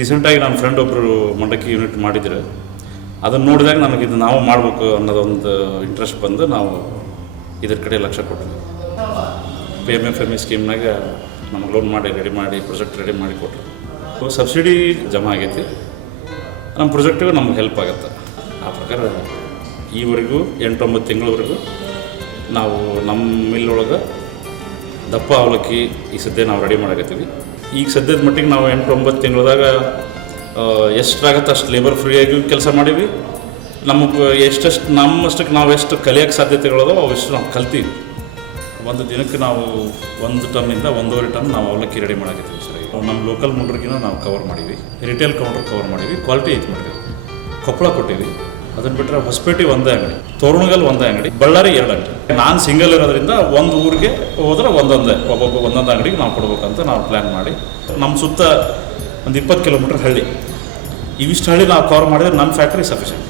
ರೀಸೆಂಟಾಗಿ ನನ್ನ ಫ್ರೆಂಡ್ ಒಬ್ಬರು ಮಂಡಕ್ಕಿ ಯೂನಿಟ್ ಮಾಡಿದ್ರು. ಅದನ್ನು ನೋಡಿದಾಗ ನಮಗೆ ಇದು ನಾವು ಮಾಡಬೇಕು ಅನ್ನೋದೊಂದು ಇಂಟ್ರೆಸ್ಟ್ ಬಂದು ನಾವು ಇದ್ರ ಕಡೆ ಲಕ್ಷ್ಯ ಕೊಟ್ವಿ. P M F M E ಸ್ಕೀಮ್ನಾಗ ನಮ್ಗೆ ಲೋನ್ ಮಾಡಿ ರೆಡಿ ಮಾಡಿ ಪ್ರೊಜೆಕ್ಟ್ ರೆಡಿ ಮಾಡಿ ಕೊಟ್ಟರು ಸಬ್ಸಿಡಿ ಜಮಾ ಆಗೈತಿ. ನಮ್ಮ ಪ್ರೊಜೆಕ್ಟಿಗೆ ನಮ್ಗೆ ಹೆಲ್ಪ್ ಆಗುತ್ತೆ. ಆ ಪ್ರಕಾರ ಈವರೆಗೂ ಎಂಟೊಂಬತ್ತು ತಿಂಗಳವರೆಗೂ ನಾವು ನಮ್ಮ ಮಿಲ್ಲೊಳಗೆ ದಪ್ಪ ಅವಲಕ್ಕಿ ಈ ಸದ್ಯ ನಾವು ರೆಡಿ ಮಾಡಕತ್ತೀವಿ. ಈಗ ಸದ್ಯದ ಮಟ್ಟಿಗೆ ನಾವು ಎಂಟು ಒಂಬತ್ತು ತಿಂಗಳದಾಗ ಎಷ್ಟಾಗತ್ತೆ ಅಷ್ಟು ಲೇಬರ್ ಫ್ರೀಯಾಗಿ ಕೆಲಸ ಮಾಡೀವಿ. ನಮಗೆ ಎಷ್ಟೆಷ್ಟು ನಮ್ಮಷ್ಟಕ್ಕೆ ನಾವು ಎಷ್ಟು ಕಲಿಯೋಕ್ಕೆ ಸಾಧ್ಯತೆಗಳದೋ ಅವೆಷ್ಟು ನಾವು ಕಲ್ತೀವಿ. ಒಂದು ದಿನಕ್ಕೆ ನಾವು ಒಂದು ಟನ್ನಿಂದ ಒಂದೂವರೆ ಟನ್ ನಾವು ಅವಲಕ್ಕಿ ರೆಡಿ ಮಾಡಕತ್ತೀವಿ ಸರ್. ನಮ್ಮ ಲೋಕಲ್ ಮುಂಡ್ರಿಗಿನ ನಾವು ಕವರ್ ಮಾಡೀವಿ. ರಿಟೇಲ್ ಕೌಂಟರ್ ಕವರ್ ಮಾಡೀವಿ. ಕ್ವಾಲಿಟಿ ಐತೆ ಮಾಡಿದ್ವಿ ಕೊಪ್ಪಳ ಕೊಟ್ಟಿವಿ. ಅದನ್ನು ಬಿಟ್ಟರೆ ಹೊಸಪೇಟೆ ಒಂದೇ ಅಂಗಡಿ, ತೋರಣಗಲ್ ಒಂದೇ ಅಂಗಡಿ, ಬಳ್ಳಾರಿ ಎರಡು ಅಂಗಡಿ ನಾನು ಸಿಂಗಲ್ ಇರೋದ್ರಿಂದ ಒಂದು ಊರಿಗೆ ಹೋದ್ರೆ ಒಂದೊಂದೇ, ಒಬ್ಬೊಬ್ಬ ಒಂದೊಂದು ಅಂಗಡಿಗೆ ನಾವು ಕೊಡ್ಬೇಕಂತ ನಾವು ಪ್ಲ್ಯಾನ್ ಮಾಡಿ. ನಮ್ಮ ಸುತ್ತ ಒಂದು ಇಪ್ಪತ್ತು ಕಿಲೋಮೀಟ್ರ್ ಹಳ್ಳಿ. ಇವಿಷ್ಟು ಹಳ್ಳಿ ನಾವು ಕವರ್ ಮಾಡಿದ್ರೆ ನಮ್ಮ ಫ್ಯಾಕ್ಟ್ರಿ ಸಫಿಷಿಯೆಂಟ್